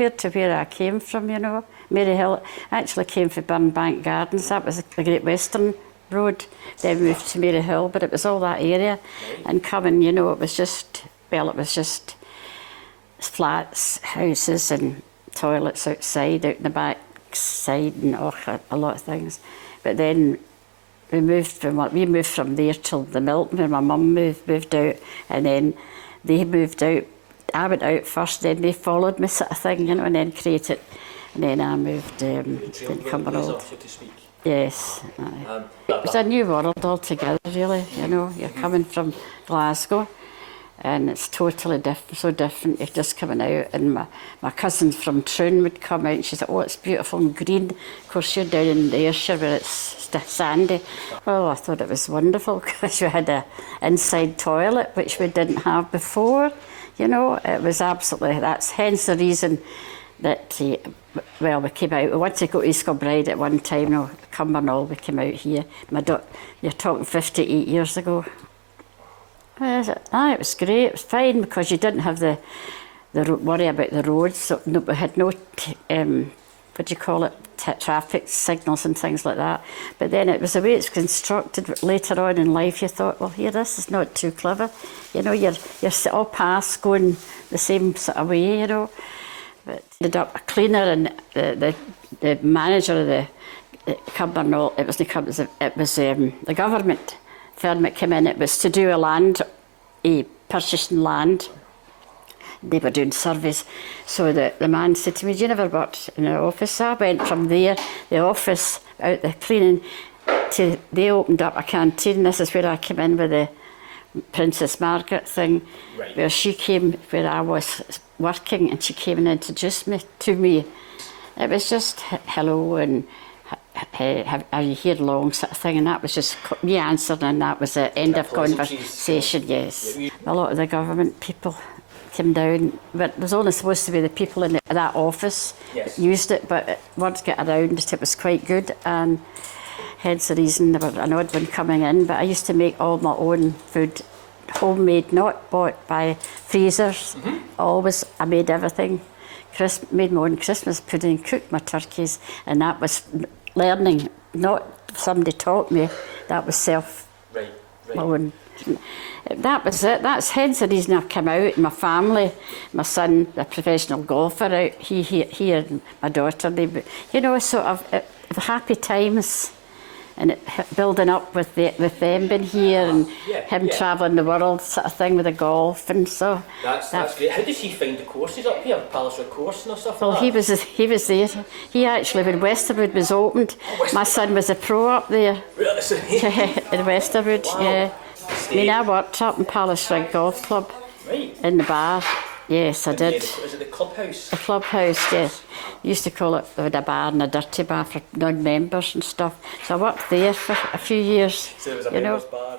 compared to where I came from, you know. Maryhill, I actually came from Burnbank Gardens, that was the Great Western Road, then moved to Maryhill, but it was all that area. And coming, you know, it was just flats, houses and toilets outside, out in the back side and a lot of things. But then we moved from there till the Milton when my mum moved out, and then they moved out. I went out first, then they followed me, sort of thing, you know, and then created. And then I moved to Cumbernauld. So to speak. Yes. It was a new world altogether, really. You know, you're coming from Glasgow, and it's totally different, so different. You're just coming out, and my cousin from Troon would come out and she said, oh, it's beautiful and green. Of course, you're down in Ayrshire where it's sandy. Well, I thought it was wonderful because we had an inside toilet, which we didn't have before. You know, it was absolutely, that's hence the reason that, well, we came out. We wanted to go to East Kilbride at one time, no, Cumbernauld, we came out here. You're talking 58 years ago. It was great, it was fine because you didn't have the worry about the roads. So we had no, what do you call it, traffic signals and things like that. But then it was the way it's constructed later on in life, you thought, well, here, this is not too clever. You know, you're all past going the same sort of way, you know. But ended up a cleaner, and the manager of the Cumbernauld, it was the government firm that came in. It was to do purchasing land. They were doing surveys. So the man said to me, do you never worked in an office? So I went from there, the office, out the cleaning, to they opened up a canteen. This is where I came in with the Princess Margaret thing, right, where she came, where I was working, and she came and introduced me to me. It was just hello and are you here long sort of thing, and that was just me answering, and that was the end of conversation. Yes, a lot of the government people came down, but it was only supposed to be the people in that office that used it, but once got around it was quite good, and hence the reason there were an odd one coming in. But I used to make all my own food, homemade, not bought by freezers. Always, I made everything. Made my own Christmas pudding, cooked my turkeys, and that was learning, not somebody taught me, that was my own. That was it. That's hence the reason I've come out. My family, my son, a professional golfer out, he and my daughter, they, you know, sort of happy times, and building up with them being here, and him travelling the world sort of thing with the golf, and so. That's great. How did he find the courses up here, Palace Road course and stuff like that? Well, he was there. He actually, when Westerwood was opened, my son was a pro up there. Really? In Westerwood, wow. Yeah. I mean, I worked up in Palace Road Golf Club, in the bar. Yes, I did. Was it the clubhouse? The clubhouse, yes. Used to call it a bar and a dirty bar for non-members and stuff. So I worked there for a few years. So it was a members' bar?